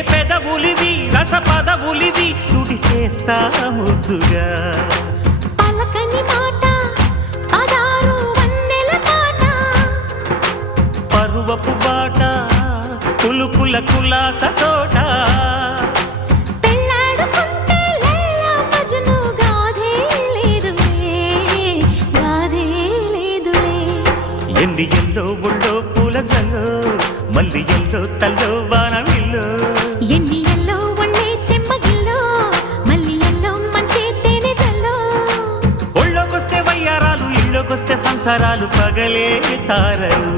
తేనె పెదవులివి రస పదవులివి నుడి చేస్తా ముద్దుగా పలకని మాట పదారు వన్నెల మాట పరువపు బాట కులుకుల కులాస తోట పెళ్ళాడుకుంటే లైలా మజ్ను గాథే లేదులే గాథే లేదులే ఎండి ఎల్లో ఒళ్ళో పూల జల్లో మల్లి ఎల్లో తల్లో వానవిల్లో ఎన్ని ఎల్లో ఒళ్ళే చెమ్మగిల్లో మల్లి ఎల్లో మంచి తేనె జల్లో ఒళ్ళోకొస్తే వయ్యారాలు ఇళ్ళోకొస్తే సంసారాలు పగలే తారలు